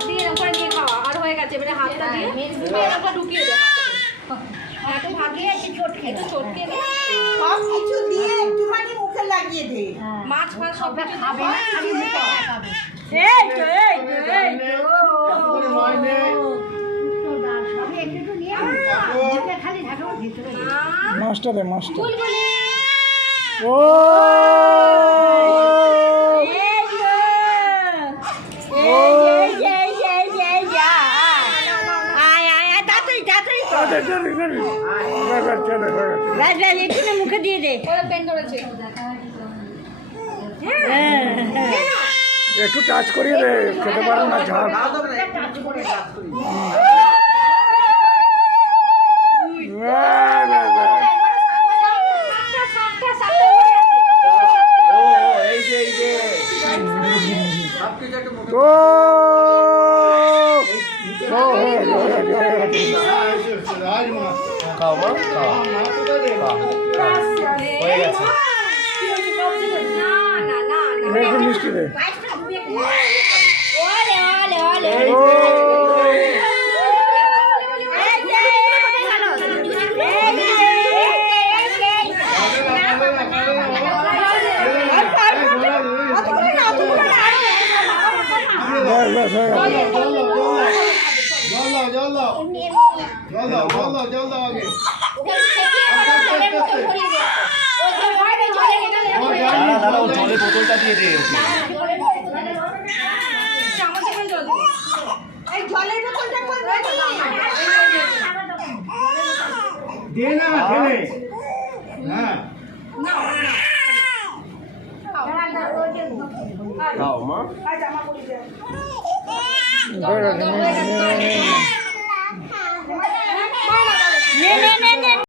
হাত দিয়ে এরকম করে নিয়ে খাওয়া আর হয়ে গেছে এবারে হাতটা দিয়ে এরকম ঢুকিয়ে দে হাতে ভাগিয়ে একটু চটকে দে সব কিছু দিয়ে একটুখানি মুখে লাগিয়ে দে মাছ ফাছ সব কিছু খাবে না খালি মুখে খাবে এই তো মাছটা দে মাছটা বুলবুলি ও মুখে দিয়ে দে ওরা পেন ধরেছে একটু টাচ করিয়ে দে খেতে পারো না ঝাল মিষ্টি দে জলের বোতলটা দিয়ে দে জলের বোতলটা দে না ঢেলে হ্যাঁ খাও মা নে